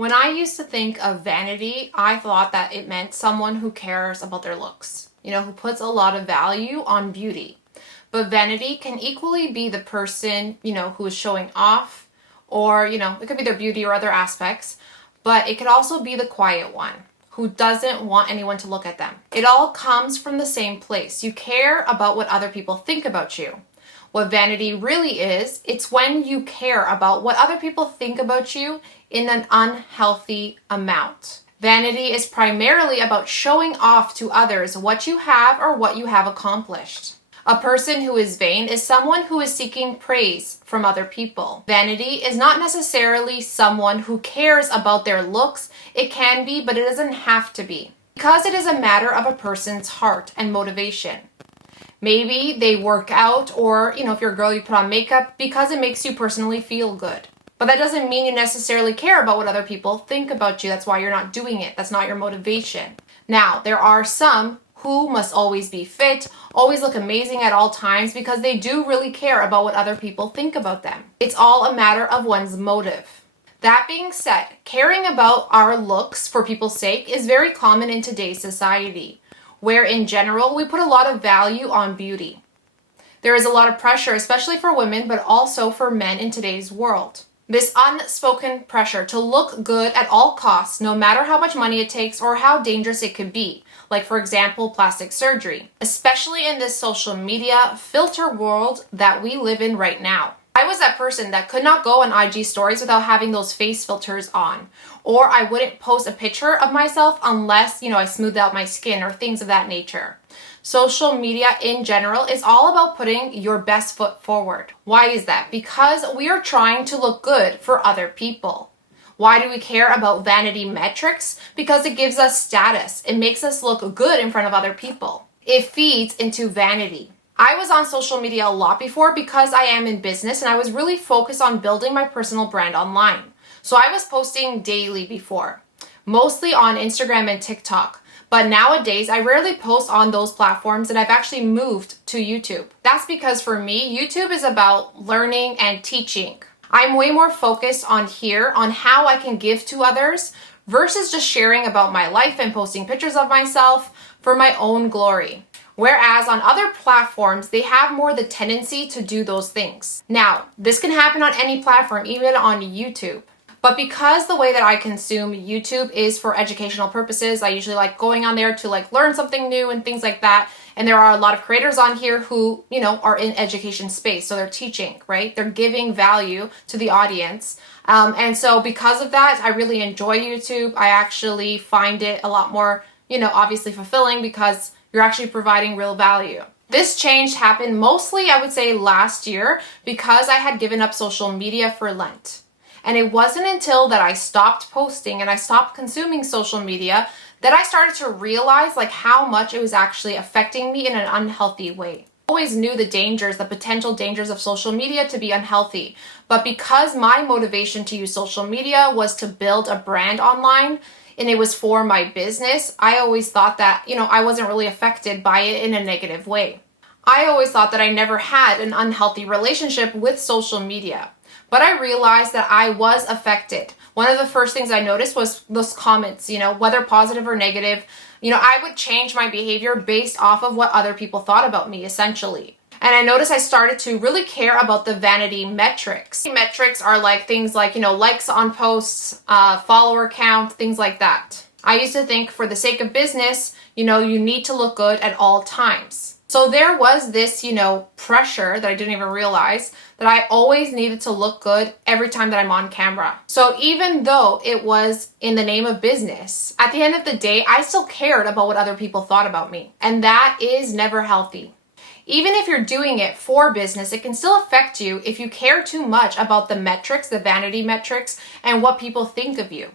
When I used to think of vanity, I thought that it meant someone who cares about their looks, who puts a lot of value on beauty. But vanity can equally be the person, who is showing off, or, it could be their beauty or other aspects, but it could also be the quiet one who doesn't want anyone to look at them. It all comes from the same place. You care about what other people think about you. What vanity really is, it's when you care about what other people think about you in an unhealthy amount. Vanity is primarily about showing off to others what you have or what you have accomplished. A person who is vain is someone who is seeking praise from other people. Vanity is not necessarily someone who cares about their looks. It can be, but it doesn't have to be, because it is a matter of a person's heart and motivation. Maybe they work out, or, if you're a girl, you put on makeup because it makes you personally feel good. But that doesn't mean you necessarily care about what other people think about you. That's why you're not doing it. That's not your motivation. Now, there are some who must always be fit, always look amazing at all times because they do really care about what other people think about them. It's all a matter of one's motive. That being said, caring about our looks for people's sake is very common in today's society, where in general we put a lot of value on beauty. There is a lot of pressure, especially for women, but also for men in today's world. This unspoken pressure to look good at all costs, no matter how much money it takes or how dangerous it could be. Like, for example, plastic surgery, especially in this social media filter world that we live in right now. I was that person that could not go on IG stories without having those face filters on. Or I wouldn't post a picture of myself unless, I smoothed out my skin or things of that nature. Social media in general is all about putting your best foot forward. Why is that? Because we are trying to look good for other people. Why do we care about vanity metrics? Because it gives us status. It makes us look good in front of other people. It feeds into vanity. I was on social media a lot before because I am in business and I was really focused on building my personal brand online. So I was posting daily before, mostly on Instagram and TikTok. But nowadays, I rarely post on those platforms and I've actually moved to YouTube. That's because for me, YouTube is about learning and teaching. I'm way more focused on here on how I can give to others versus just sharing about my life and posting pictures of myself for my own glory. Whereas on other platforms, they have more the tendency to do those things. Now, this can happen on any platform, even on YouTube. But because the way that I consume YouTube is for educational purposes, I usually like going on there to learn something new and things like that. And there are a lot of creators on here who, are in education space. So they're teaching, right? They're giving value to the audience. And so because of that, I really enjoy YouTube. I actually find it a lot more, obviously fulfilling because you're actually providing real value. This change happened mostly, I would say, last year because I had given up social media for Lent. And it wasn't until that I stopped posting and I stopped consuming social media that I started to realize how much it was actually affecting me in an unhealthy way. I always knew the potential dangers of social media to be unhealthy. But because my motivation to use social media was to build a brand online and it was for my business, I always thought that, I wasn't really affected by it in a negative way. I always thought that I never had an unhealthy relationship with social media. But I realized that I was affected. One of the first things I noticed was those comments, whether positive or negative. I would change my behavior based off of what other people thought about me, essentially. And I noticed I started to really care about the vanity metrics. Metrics are things like, likes on posts, follower count, things like that. I used to think for the sake of business, you need to look good at all times. So there was this, pressure that I didn't even realize that I always needed to look good every time that I'm on camera. So even though it was in the name of business, at the end of the day, I still cared about what other people thought about me. And that is never healthy. Even if you're doing it for business, it can still affect you if you care too much about the metrics, the vanity metrics, and what people think of you.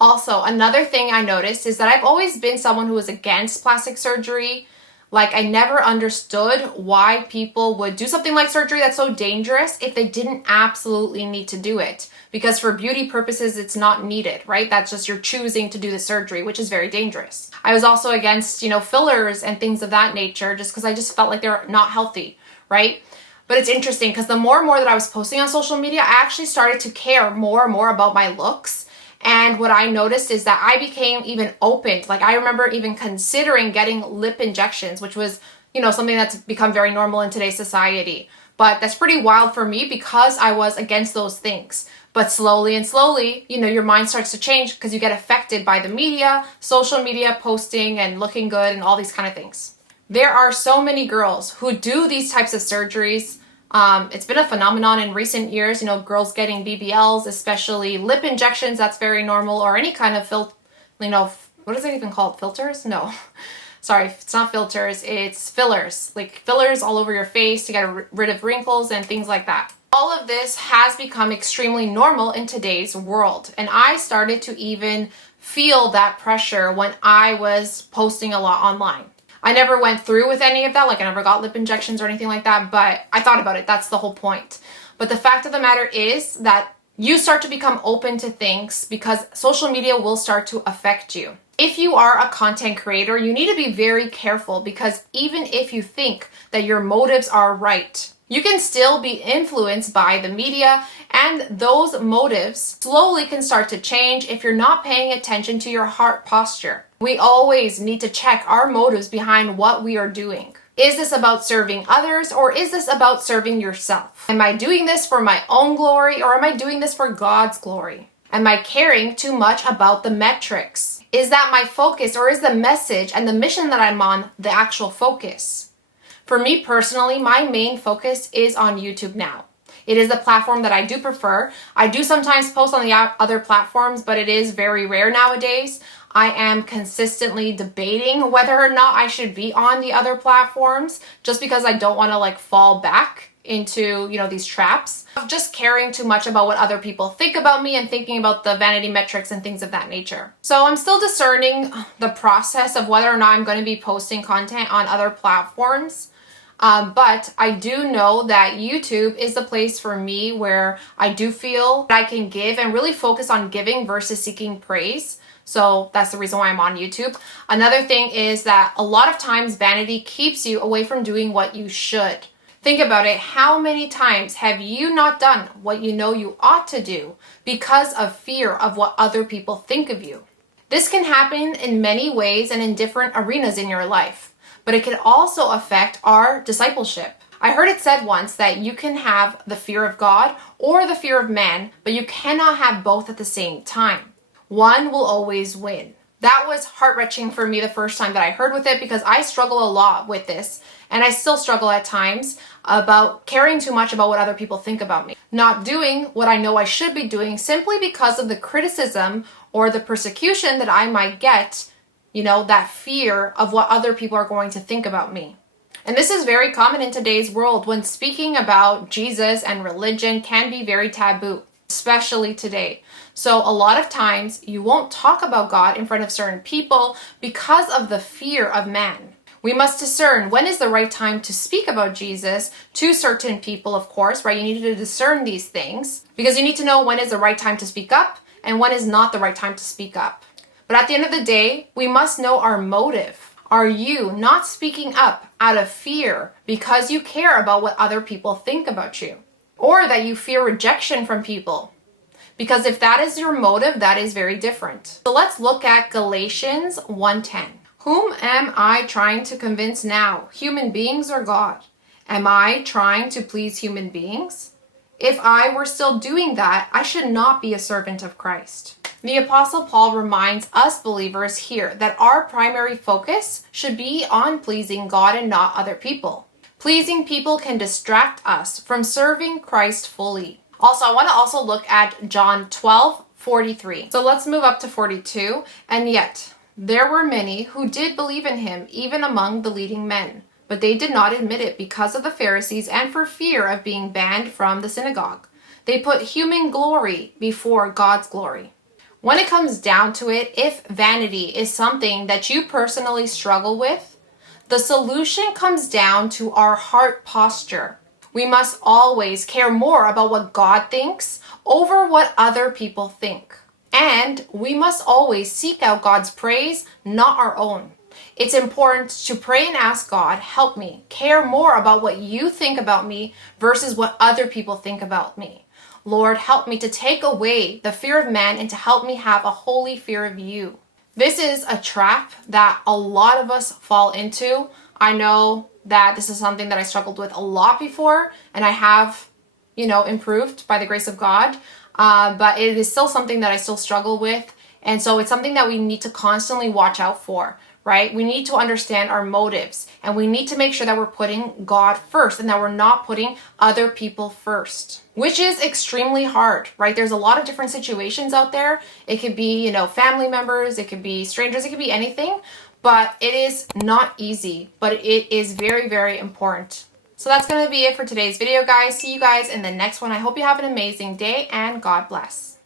Also, another thing I noticed is that I've always been someone who was against plastic surgery. I never understood why people would do something like surgery that's so dangerous if they didn't absolutely need to do it. Because for beauty purposes, it's not needed, right? That's just you're choosing to do the surgery, which is very dangerous. I was also against, fillers and things of that nature just because I just felt like they're not healthy, right? But it's interesting because the more and more that I was posting on social media, I actually started to care more and more about my looks. And what I noticed is that I became even open. Like I remember even considering getting lip injections, which was, something that's become very normal in today's society. But that's pretty wild for me because I was against those things. But slowly and slowly, your mind starts to change because you get affected by the media, social media, posting and looking good and all these kind of things. There are so many girls who do these types of surgeries. It's been a phenomenon in recent years, girls getting BBLs, especially lip injections, that's very normal, or any kind of what is it even called? Filters? No. Sorry, it's not filters, it's fillers. Like fillers all over your face to get rid of wrinkles and things like that. All of this has become extremely normal in today's world. And I started to even feel that pressure when I was posting a lot online. I never went through with any of that, like I never got lip injections or anything like that, but I thought about it. That's the whole point. But the fact of the matter is that you start to become open to things because social media will start to affect you. If you are a content creator, you need to be very careful because even if you think that your motives are right, you can still be influenced by the media, and those motives slowly can start to change if you're not paying attention to your heart posture. We always need to check our motives behind what we are doing. Is this about serving others or is this about serving yourself? Am I doing this for my own glory or am I doing this for God's glory? Am I caring too much about the metrics? Is that my focus or is the message and the mission that I'm on the actual focus? For me personally, my main focus is on YouTube now. It is the platform that I do prefer. I do sometimes post on the other platforms, but it is very rare nowadays. I am consistently debating whether or not I should be on the other platforms just because I don't want to fall back into, these traps of just caring too much about what other people think about me and thinking about the vanity metrics and things of that nature. So I'm still discerning the process of whether or not I'm going to be posting content on other platforms. But I do know that YouTube is the place for me where I do feel that I can give and really focus on giving versus seeking praise. So that's the reason why I'm on YouTube. Another thing is that a lot of times vanity keeps you away from doing what you should. Think about it. How many times have you not done what you know you ought to do because of fear of what other people think of you? This can happen in many ways and in different arenas in your life, but it can also affect our discipleship. I heard it said once that you can have the fear of God or the fear of man, but you cannot have both at the same time. One will always win. That was heart-wrenching for me the first time that I heard with it because I struggle a lot with this and I still struggle at times about caring too much about what other people think about me. Not doing what I know I should be doing simply because of the criticism or the persecution that I might get, that fear of what other people are going to think about me. And this is very common in today's world when speaking about Jesus and religion can be very taboo, especially today. So a lot of times you won't talk about God in front of certain people because of the fear of man. We must discern when is the right time to speak about Jesus to certain people, of course, right? You need to discern these things because you need to know when is the right time to speak up and when is not the right time to speak up. But at the end of the day, we must know our motive. Are you not speaking up out of fear because you care about what other people think about you? Or that you fear rejection from people? Because if that is your motive, that is very different. So let's look at Galatians 1:10. Whom am I trying to convince now, human beings or God? Am I trying to please human beings? If I were still doing that, I should not be a servant of Christ. The Apostle Paul reminds us believers here that our primary focus should be on pleasing God and not other people. Pleasing people can distract us from serving Christ fully. Also, I want to also look at John 12:43. So let's move up to 42. And yet, there were many who did believe in him, even among the leading men. But they did not admit it because of the Pharisees and for fear of being banned from the synagogue. They put human glory before God's glory. When it comes down to it, if vanity is something that you personally struggle with, the solution comes down to our heart posture. We must always care more about what God thinks over what other people think. And we must always seek out God's praise, not our own. It's important to pray and ask God, help me care more about what you think about me versus what other people think about me. Lord, help me to take away the fear of man and to help me have a holy fear of you. This is a trap that a lot of us fall into. I know that this is something that I struggled with a lot before, and I have, improved by the grace of God. But it is still something that I still struggle with. And so it's something that we need to constantly watch out for, right? We need to understand our motives, and we need to make sure that we're putting God first and that we're not putting other people first, which is extremely hard, right? There's a lot of different situations out there. It could be, family members, it could be strangers, it could be anything, but it is not easy, but it is very, very important. So that's going to be it for today's video, guys. See you guys in the next one. I hope you have an amazing day, and God bless.